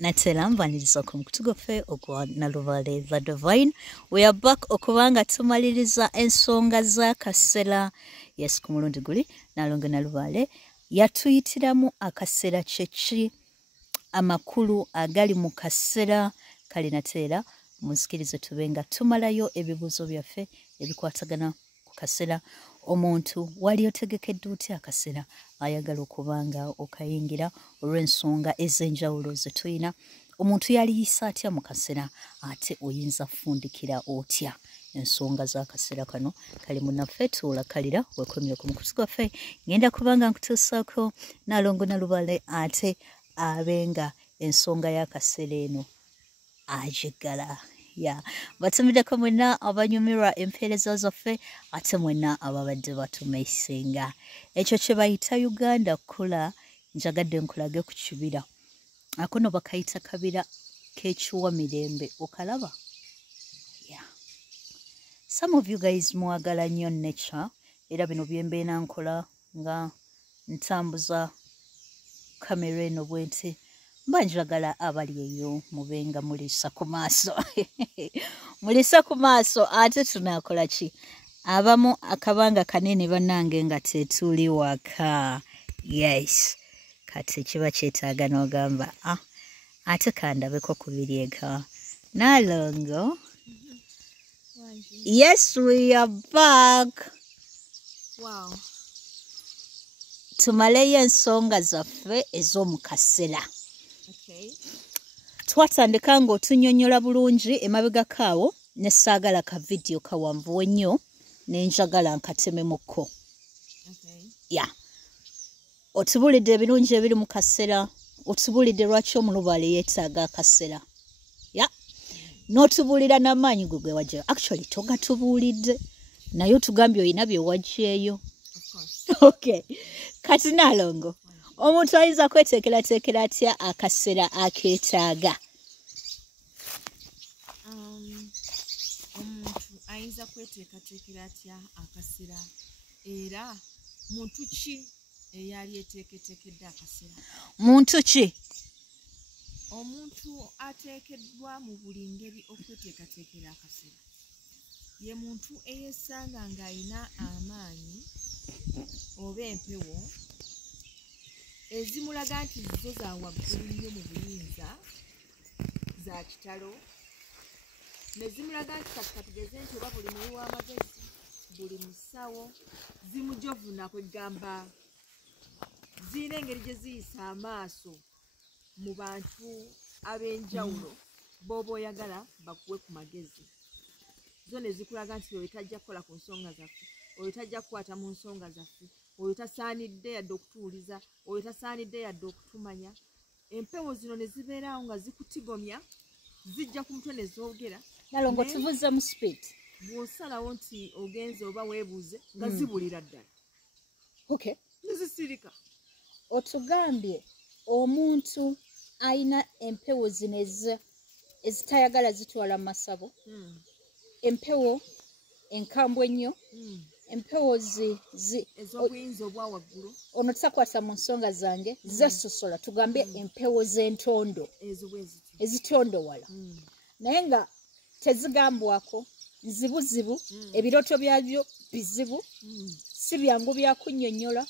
Natela mvaniriza ku mukutu gwaffe ogwa Nalubaale The Divine. We are back okubanga tumaliriza ensonga za kaseera. Yes, ku mulundi guli Nalongo Nalubaale yatuyitiramu akaseera kyeki, amakulu agali mu kaseera kali. Natera munsikirize tubenga tumalayo ebibuuzo byaffe ebikwatagana ku kaseera. Omuntu wali otegekedde otya akaseera ayagala okubanga okayingira olw'ensonga ez'enjawulo ze tulina? Omuntu yaliyisa atya mu kaseera ate oyinza fundikira otya ensonga z'akaseera kano? Kali munnaffe tuulakalira wekomire ku mukutu gwaffe. Ngenda kubanga nkutuusaako Nalongo Nalubaale ate abenga ensonga y'akaseera eno agiggala. Yeah. Batumiddeko mwenna abanyumirwa empeereza zaffe ate mwenna ababadde batumeesinga. Ekyo kye bayita Uganda Kula, njagadde nkulage ku kibira. Akono bakayita kabira k'ekiwa Mirembe, okalaba? Yeah. Some of you guys mwagala nnyo nature, era bino byembeera nkola nga ntambuza kamera eno bwenti. Banjagala abali eyo mubenga mulisa ku maaso. Mulisa ku maaso ate tunakola ki? Abamu akabanga kanene bannange nga tetuli waka. Yes. Kati kiba kyetaaga n'ogamba ate kandabeko ku biri eka. Nalongo. Yes, we are back. Wow. Tumaleyo ensonga zaffe ez'omu kaseera. Okay. Twatandika ng'otunyonnyola bulungi emabega kaawo ne saagala ka video kawanvu ennyo ne njagala nkatememukko. Okay. Yeah. Otubulidde ebirungi ebiri mu kaseera, otubulidde lwaki Omulubaale yeetaaga akaseera. Yeah. N'otubulira n'amaanyi gwe wajja. Actually togatubuulidde naye otugambye olina bye wajjeeyo. Of course. Okay. Kati Nalongo. Omuntu ayinza kweteekerateekera atya akaseera akeetaaga? Omuntu ayinza kweteekateekera atya akaseera, era muntu ki eyali eteeketeekedde akaseera? Muntu ki? Omuntu ateekeddwa mu buli ngeri okweteekateekera akaseera ye muntu eyeesanga ng'alina amaanyi oba empewo ezimulaga nti zo za waggulu nnyo mu buyinza, za kitalo, ne zimulaga nti katugeze nti oba buli muyi w'amagezi, buli musawo zimujovuna kwegamba zirina engeri gye ziyisa amaaso mu bantu ab'enjawulo b'oba oyagala bakuwe ku magezi. Zo ne zikulaga nti oyo tajja kukola ku nsonga zaffe, oyo tajja kukwata mu nsonga zaffe, oyo tasaanidde yadde okutuwuliza, oyo tasaanidde yadde okutumanya. Empewo zino ne zibeerawo nga zikutigomya, zijja ku mutwe ne zoogera. Nalongo tuvuze mu speed. Bw'osalawo nti ogenze oba weebuuze nga zibulira ddala. Okay. Ne zisirika. Otugambye omuntu ayina empewo zino ezitayagala zitwala mu masabo. Empewo enkambwe ennyo. Empewo ez'obuyinza obwa waggulu. Ono takwata mu nsonga zange zesosola, tugambe empewo z'entondo ezitondowala. Naye nga tezigambwako, nzibuzibu, ebirooto byabyo bizibu, si byangu bya kunnyonnyola,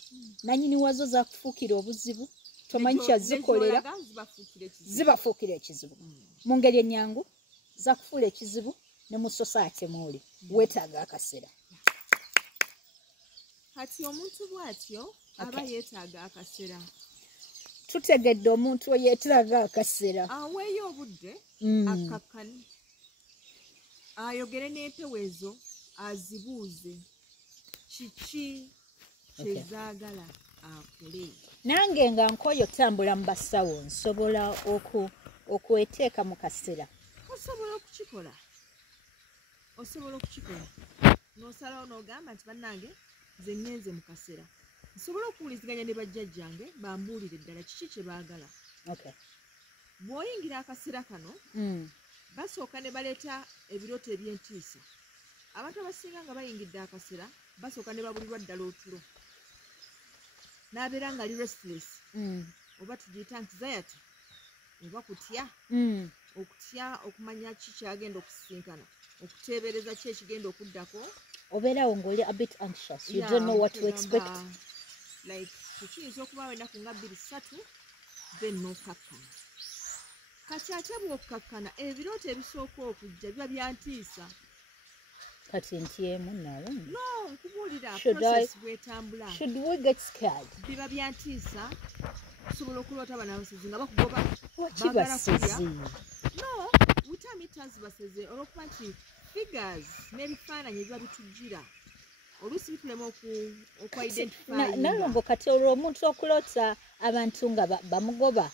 nannyini wazo zakufuukira obuzibu, tomanyi kyazikolera, zibafuukira ekizibu. Mu ngeri ennyangu zakufuula ekizibu ne mu sosaate mw'oli, weetaaga akaseera. Kati omuntu bw'atyo aba yeetaaga akaseera. Tutegedde omuntu yeetaaga akaseera. Aweeyo obudde akakkane, ayogere n'empewo ezo, azibuuze kiki kyezaagala akole. Nange nga nkoyo tambula mu basawo nsobola okweteeka mu kaseera. Osobola okukikola. Osobola okukikola. N'osalawo n'ogamba nti bannange nze ngenze mu kaseera. Nsobola okuwuliziganya ne bajjajjange bambuulire ddala kiki kye baagala. Okay. Bw'oyingira akaseera kano, basooka ne baleeta ebirooto eby'entiisa. Abantu abasinga nga bayingidde akaseera basooka ne babulirwa ddala otulo. N'abeera nga ali restless. Oba tugiyita anxiety. oba kutya okutya okumanya ki kyagenda okusisinkana okuteebereza ki ekigenda okuddako obeerawo ng'oli a bit anxious you don't know what to expect like kiyinza okubaawo ennaku nga 2-3 then n'okkakkana kati ate bw'okkakkana ebirooto ebisooka okujja biba byantiisa kati ntyemu nalo no nkubuulira process bw'etambula should we get scared biba byantiisa osobola okuloota banabasezi nga bakugoba kibasezi no witamitans baseze olwokuba nti figures n'ebifaananyi biba bitujjira oluusi bitulema nalongo kati olwo omuntu okuloota abantu nga bamugoba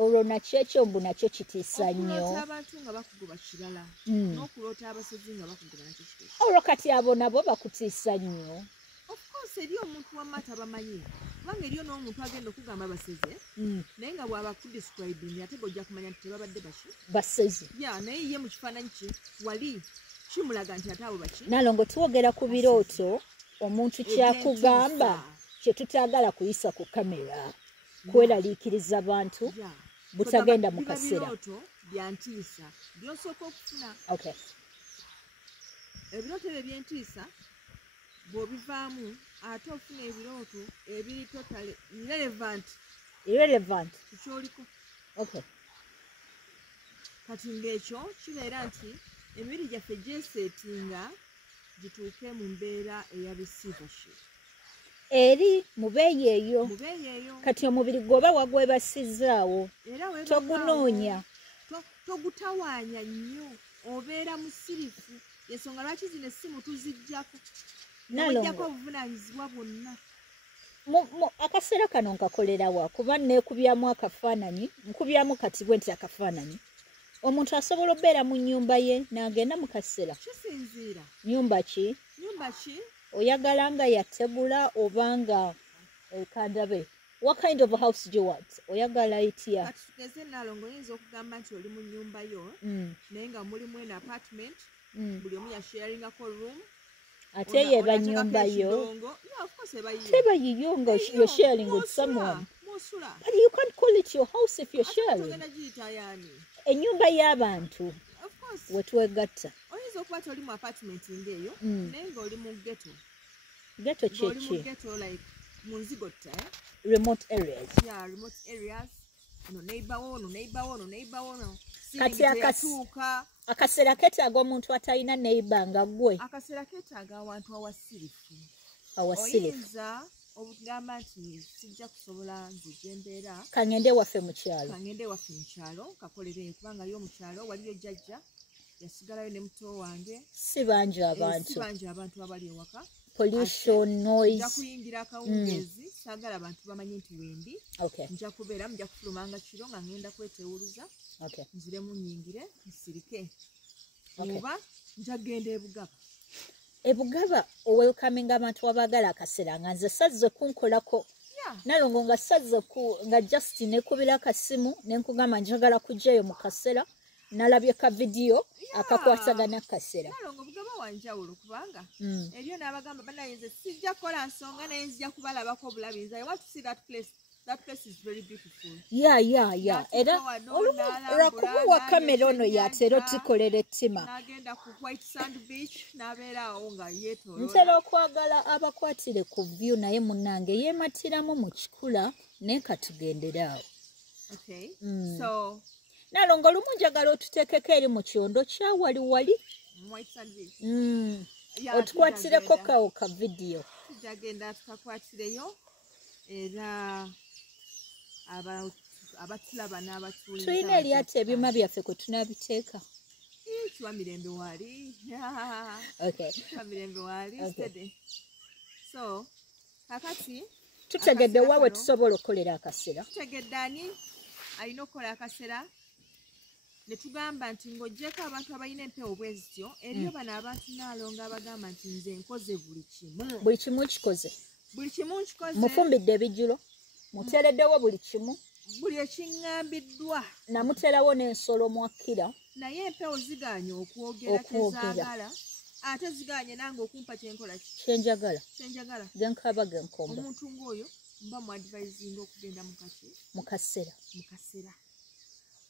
olwo nakyo ekyombu nakyo kitiisa nnyo okuloota abantu nga bakugoba kirala n'okuloota abasezi nga bakugoba nakyo kitiisa olwo kati abo nabo bakutiisa nnyo of course eri omuntu wamma tabamanyi kubanga eriyo n'omuntu agenda okugamba baseze naye nga bw'aba kudescribing ate gojja kumanya nti tebabadde basezi naye ye mu kifaananyi kye wali kimulaga nti ate abo baki nalongo tuwogera ku birooto omuntu kyakugamba kye tutaagala kuyisa ku kamera kweraliikiriza bantu butagenda mu kaseera birooto byantiisa byosooka okufuna ebirooto ebyo byentiisa bw'obivaamu ate ofuna ebirooto ebiri totally irrelevant kikyoliko kati ng'ekyo kibeera nti emibiri gyaffe gyeseetinga gituuke mu mbeera eya receivership eri mubeeyi eyo kati omubiri gwoba wagwebasizaawo togunoonya togutawaanya nnyo obeera musirifu yensonga lwaki zino essimu tuziggyako nojjako obuvunaanyizibwa bwonna akaseera kano nkakolerawa kuba neekubyamu akafaananyi nkubyamu kati bwe nti akafaananyi omuntu asobola okubeera mu nnyumba ye n'agenda mu kaseera kisinziira nyumba ki oyagala nga yategula oba nga kandabe what kind of a house do you want oyagala itya kati tugeze nalongo oyinza okugamba nti oli mu nnyumba yo naye nga mulimu en apartment buli omu yasharingako room ate yeba nnyumba yo teba yiyo nga you're sharing with someone but you can't call it your house if you're sharing ennyumba y'abantu wetwegatta oyinza okuba ti oli mu apartment ng'eyo naye ng'oli mu ghetto kyeki like mu nzigotta remote areas ono kati akaseera ketaaga omuntu atalina neighbor nga ggwe akaseera ketaaga awantu awasirifu oyinza okugamba nti sijja kusobola nze gyembeera kangende waffe mu kyalo kakolere kubanga yo mu kyalo waliyo jjajja yasigalayo ne muto wange si bangi abantu abali ewaka pollution noise nja kuyingira akawungeezi saagala abantu bamanye nti wendi nja kufulumanga kiro nga ngenda kwetewuluza nziremu nnyingire nsirike oba nja kgenda ebugaba owelcoming abantu abaagala akaseera nga nze sazze kunkolako nalongo nga sazze nga just nekubira akasimu nenkugamba njagala kujjayo mu kaseera nalabye ka vidiyo akakwatagana kaseera nalongo bugaba wanjawulo kubanga eriyo n'abagamba banaye nze sijja kukola nsonga naye nzija kubalabako obulabiriza I want to see that place is very beautiful era olwakumuwa kamera ono yatera otukolera ettima nagenda ku White Sand Beach n'abeeraawo nga yeetoloola ntera okwagala abakwatire ku view naye munnange yeematiramu mu kikula naye katugenderaawo so nalongo olumu njagala otuteekeko eri mu kyondo kya wali otukwatireko kawo ka vidiyo tujagenda tukakwatireyo era abatulaba n'abatuuliza tulina eryato ebyuma byaffe kwe tunabiteeka kiwa mirembe wali steady so kakati tutegedde waawe tusobola okukolera akaseera tutegedde ani alina okukola akaseera ne tugamba nti ng'oggyeko abantu abalina empewo bwe zityo eriyo bano abantu naalonga abagamba nti nze nkoze buli kimu kikoze mufumbidde ebijjulo muteereddewo buli kimu buli ekiŋŋambiddwa namuterawo n'ensolo mwakira naye empewo zigaanye okwogera tezaagala ate zigaanye nange okumpa kyenkola kyenjagala genkaba genkomba omuntu ng'oyo mba mu advisinga okugenda mu kaseera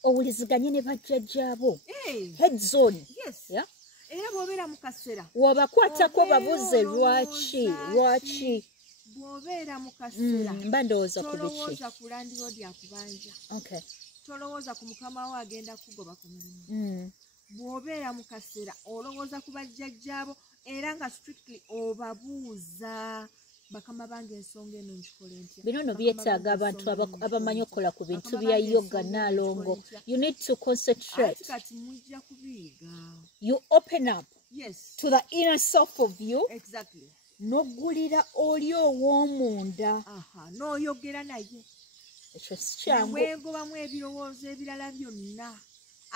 owuliziganye ne bajjajjaabo Hey. head zone Yes. yeah? Era bw'obeera mu kaseera wobakwatako Obeera babuze lwaki olowooza bw'obeera mu kaseera mba ndowooza ku biki tolowooza ku landiroodi akubanja okay tolowooza ku mukama wo agenda kugoba ku mulimu bw'obeera mu kaseera olowooza ku bajjajjaabo era nga strictly obabuuza bakama bange ensonga eno nkikole ntya bino no byetaaga abantu abamanyi okukola ku bintu bya yoga Nalongo you need to concentrate kati mujja kubiyiga you open up yes to the inner self of you exactly n'oggulira oli ow'omunda n'oyogera naye ekyo si kyangu weegobamu ebirowoozo ebirala byonna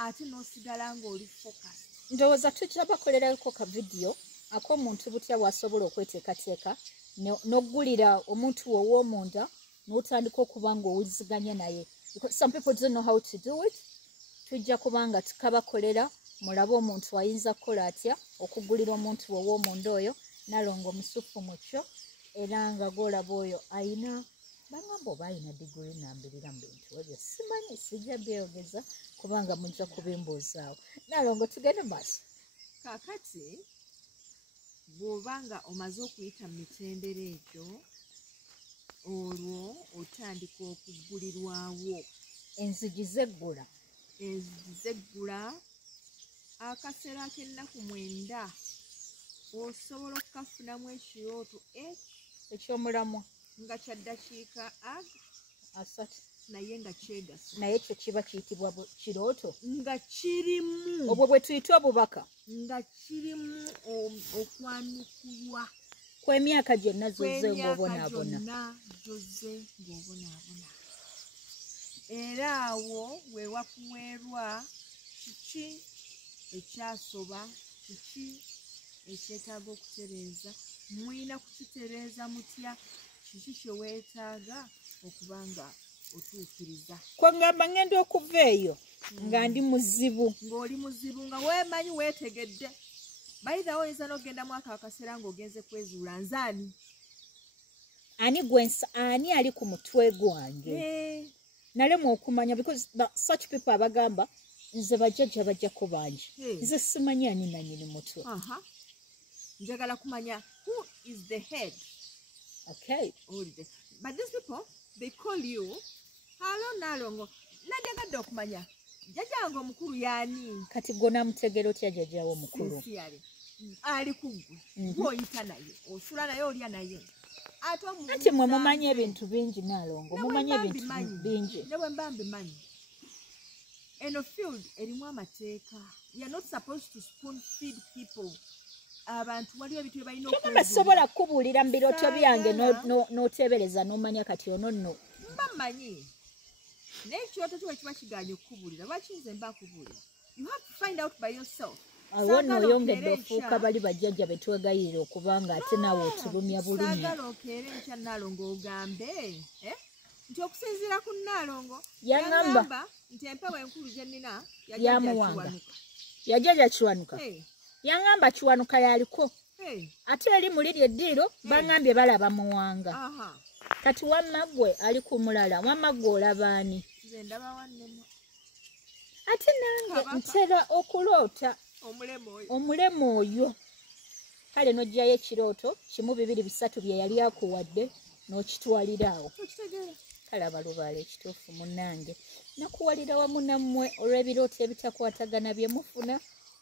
ate n'osigala ng'oli focus ndowooza tujja bakolerako ka vidiyo ak'omuntu butya bw'asobola okweteekateeka n'oggulira omuntu ow'omunda n'otandika okuba ng'owuliziganya naye because some people don't know how to do it tujja kubanga tukabakolera mulabe omuntu ayinza kukola atya okuggulira omuntu ow'omunda oyo Nalongo musufu mukyo era nga gwolaba oyo ayina bangamba oba ayina diguli nambirira mu bintu ebyo simanyi sijja byeyogeza kubanga mujja kubimbuuzaawo Nalongo tugende maaso kaakati bw'obanga omaze okuyita mu mitendera egyo olwo otandika okuggulirwawo enzigi zeggula akaseera ak'ennaku 9 osobola okukafunamu ekirooto ekyomulamwa nga kya ddakiika 3 naye nga kyegasa naye ekyo kiba kiyitibwa kirooto nga kirimu obwo bwe tuyita obubaka nga kirimu okwanukulwa kw'emyaka gyonna zoze ng'obonaabona era awo we wakuweerwa kiki ekyasoba kiki ekyetaaga okutereeza mulina kukitereeza mutya kiki kye weetaaga okuba nga otuukiriza kwangamba ngenda okuva eyo nga ndi muzibu ng'oli muzibu nga weemanyi weetegedde bayithawo oyinza n'okgenda mwaka akaseera ng'ogenze kwezuula nzaani ani ali ku mutwe gwange nalemu okumanya because such people abagamba nze bajjajja bajjako bangi nze simanyi ani nanyini mutwe njagala kumanya who is the head okay but these people they call you halo Nalongo najagadde okumanya jjajjange omukulu yaani kati gona mutegera otya jjajjawo omukulu ali kuggwe gwoyita naye osula naye olya naye anti mwe mumanyi ebintu bingi Nalongo mumanyi ebintu bingi ne bwe mba mbimanyi eno field erimu amateeka we are not supposed to spoon feed people abantu waliwo ebintu bye balina okwezuula sobola kubuulira mu birooto byange n'oteebereza n'omanya kati ono nno mba mmanyi naye ekirooto kyo bwe kiba kiganye okukubuulira lwaki nze mba akubuulira you have to find out by yourself awo nooyongedde ofuuka bali bajjajja be twegayirira okubanga ate naawe otulumya bulumi saagala okeera enkya Nalongo ogambe nti okusinziira ku Nalongo yaŋŋamba nti empewo enkulu gye nnina yamuwanga yajjajja Kiwanuka yaŋŋamba Kiwanuka yaliko ate eri mu liri eddiiro baŋŋambye balaba muwanga kati wammaggwe ali ku mulala wammaggwe olaba ani ate nange ntera okuloota omulemu oyo kale n'oggyayo ekirooto 1 2 3 bye yali akuwadde n'okitwalira awo kale abalubaala ekituufu munnange nakuwalira wamu nammwe olw'ebirooto ebitakwatagana bye mufuna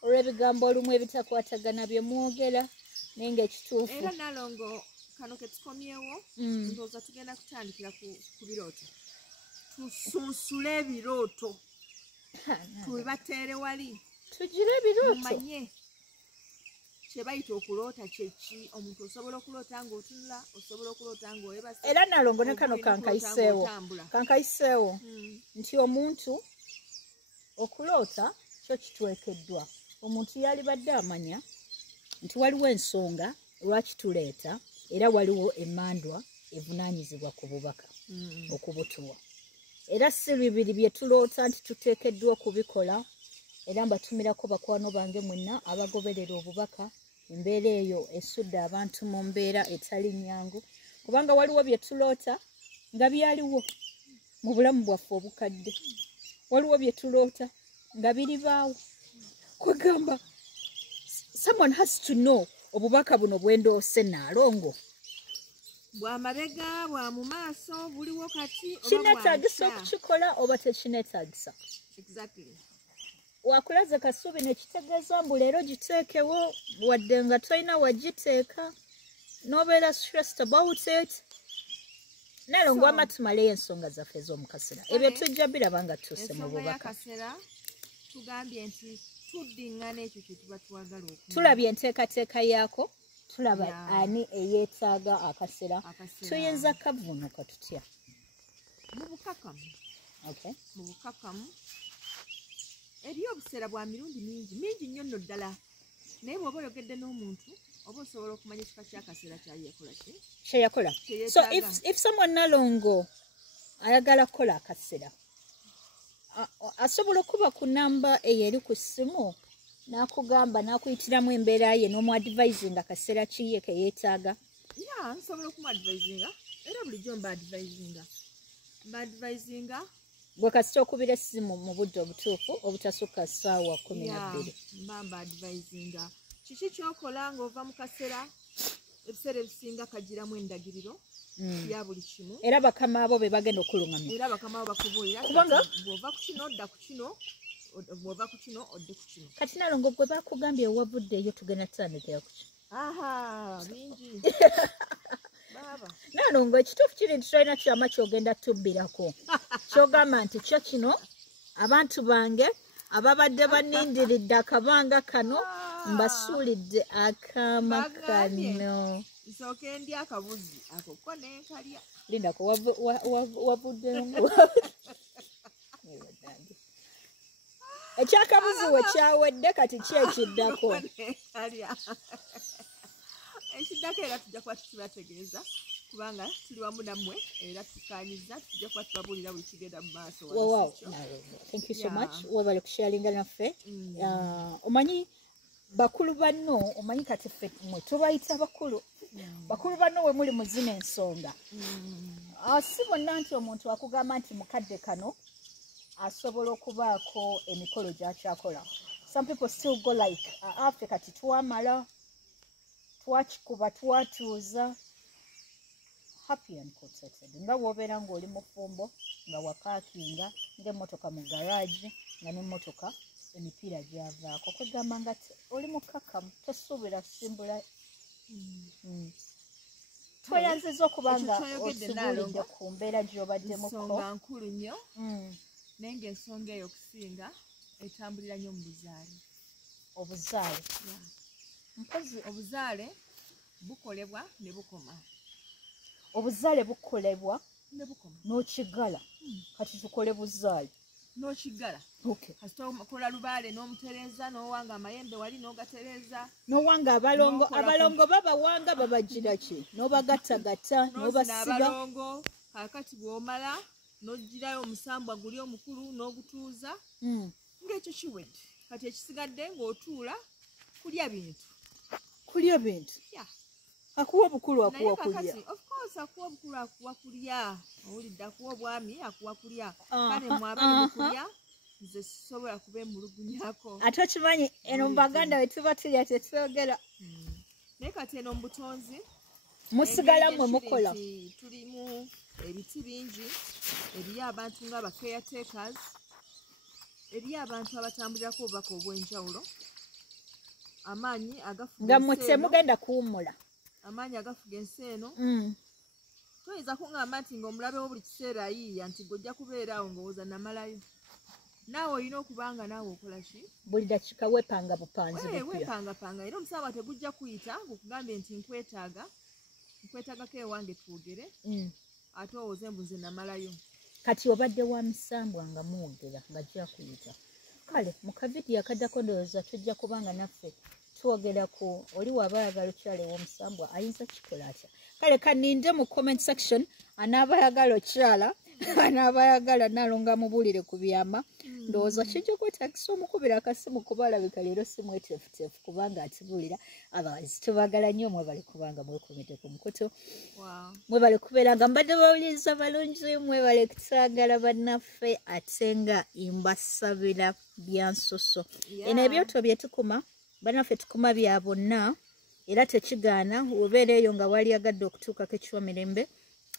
olw'ebigambo olumu ebitakwatagana bye mwogera naye ng'ekituufu era Nalongo kano ke tukomyewo ndowooza tugenda kutandikira ku birooto tusunsule ebirooto tubibateere wali tugire ebirooto mumanye kye bayita okuloota kyeki omuntu osobola okuloota ng'otunula osobola okuloota ng'oyebase era Nalongo ne kano kankayiseewo nti omuntu okuloota kyo kitwekeddwa omuntu yalibadde amanya nti waliwo ensonga lwaki tuleeta era waliwo emmandwa evunaanyizibwa ku bubaka okubutuwa era si bibiri bye tuloota nti tuteekeddwa okubikola era mbatumirako bakwano bange mwenna abagoberera obubaka embeera eyo esudde abantu mu mbeera etali nnyangu kubanga waliwo bye tuloota nga byaliwo mu bulamu bwaffe obukadde waliwo bye tuloota nga biri baawo kwegamba someone has to know obubaka buno bwendoose Nalongo bwamabega bwa mu maaso buliwo kati kinetagisa okukikola oba tekinetagisa exactly wakulaze kasubi nekitegeeza mbu leero giteekewo wadde nga tolina wagiteeka nobeera stressed about it Nalongo ama tumaleyo ensonga zaffe ez'omukasera ebyo tujja biraba nga tuuse mu bubaka tugambye nti tuddiŋŋana ekyo kye tuba twagala okumanya tulabye enteekateeka yaako tulaba ani eyeetaaga akasera tuyinza kavuunuka tutya mu bukakamu eriyo obuseera bwa mirundi mingi nnyo nno ddala naye bw'oba oyogedde n'omuntu oba osobola okumanya ekika ky'akaseera kyeyakola so if someone Nalongo ayagala kukola akaseera asobola okuba ku namba eyo eri ku ssimu n'akugamba n'akuyitiramu embeera ye n'omuadvisinga akaseera kiye ke yeetaaga nsobola okumuadvisinga era bulijjo mbaadvisinga gwe kasita okubira essimu mu budde obutuufu obutasukka ssaawa 12 mbaadvisinga kiki kyokola ng'ova mu kaseera ebiseera ebisinga kagiramu endagiriro ya buli kimu era bakama abo be bagenda okulungamya era bakama abo bakubuulira kubanga bw'ova ku kino odda ku kino bw'ova ku kino odde ku kino kati Nalongo gwe bakugambye ewavuddeeyo tugenda tutandikira ku ki bingi baba Nalongo ekituufu kiri nti tolina kyama kyogenda tubbirako kyogamba nti kyo kino abantu bange ababadde banindiridde akabanga kano mbasuulidde akaama kano nsooka endi akabuzi ako ko nenkalya lindako wavuddemu ekyakabuzi we kyawedde kati kyekiddako ekiddako era tujja kuba tukibategeeza kubanga tuli wamu nammwe era tukanyiza tujja kuba tubabuulira buli kigenda mu maaso thank you so much webale kusharinga naffe omanyi bakulu banno omanyi kati ffe mwe tubayita bakulu bakulu banno we muli mu zino ensonga si bonna nti omuntu akugamba nti mukadde kano asobola okubaako emikolo gy'akyakola some people still go like affe kati twamala twakikuba twatuuza happy and contented nga bw'obeera ng'oli mu ffumbo nga wapaakinga ng'emmotoka mu garage nga n'emmotoka emipiira gyavaako kwegamba nga oli mukakamu tosuubira kusimbula tweyanziza okuba nga osuubulidde ku mbeera gy'obaddemuko ensonga nkulu nnyo naye ng'ensonga eyo okusinga etambulira nnyo mu buzaale obuzaale bukolebwa ne bukoma obuzaale bukolebwa n'okigala kati tukole buzaale n'okigala kasita okola lubaale n'omutereeza n'owanga amayembe wali n'ogatereeza n'owanga abalongo babawanga babagira ki n'obagattagatta n'obasiba abalongo kakati bw'omala n'ogirayo omusambwa guli omukulu n'ogutuuza ng'ekyo kiwedde kati ekisigadde ng'otuula kulya bintu akuwa obukulu akuwa kulya of course akuwa obukulu akuwa kulya owulidde akuwa obwami akuwa kulya kale mwabali mukulya nze sisobola kuba emulugunyako ate okimanyi eno mu baganda we tuba tulya tetwogera naye kati eno mu butonzi musigala mwe mukola tulimu ebiti bingi eriyo abantu nga abacaretakers eriyo abantu abatambulirako obubaka obw'enjawulo amaanyi agafuga nga mwe temugenda kuwummula amaanyi agafuga ensi eno toyinza kuŋŋamba nti ng'omulabewo buli kiseera ayiiya nti gojja kubeera awo ng'owooza namalayo naawe olina okuba nga naawe okola ki buli dakiika weepanga bupanzi weepangapanga era omusaawa tegujja kuyita ng'okugambye nti nkwetaagako ewange twogere ate owooze mbu nze namalayo kati obadde wa misambwa nga muwogera nga jja kuyita kale mu kavidiyo akaddako ndowooza tujja kubanga naffe twogera ku oli waba ayagala okyala ew'omusambwa ayinza kikola atya kale kaninde mu comment section anaaba ayagala okyala n'abayagala nalonga mubulire ku byama ndowooza kijja kwetagisa omukubira akasimu kuba alabika leero si mweteefuteefu kubanga atibulira otherwise tubagala nnyo mwebale kubanga mwekumidde ku mukutu mwebale kubeera nga mbadde bawuliriza balungi mwebale kutwagala bannaffe ate nga mbasabira byansoso eno ebyoto bye tukuma bannaffe tukuma bya bonna era tekigaana obeera eyo nga wali agadde okutuukako ekiwamirembe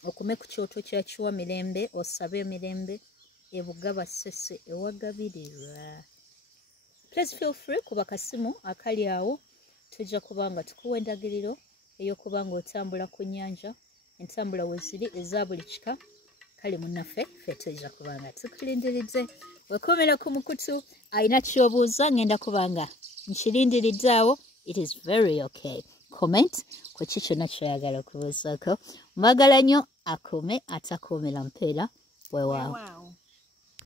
okume ku kyoto kya kiwamirembe osabe emirembe ebugaba ssese ewagabirirwa. Please feel free kuba kasimu akali awo tujja kuba nga tukuwa endagiriro ey'okuba nga otambula ku nnyanja entambula we ziri eza buli kika kale munnaffe ffe tujja kuba nga tukulindiridde wekomera ku mukutu alina kyobuuza ngenda kuba nga nkirindiridde awo. It is very okay. Comment ku ki kyonna kyoyagala okubuuzaako. Mwagala nnyo akuume atakuumira mpeera weewaawo.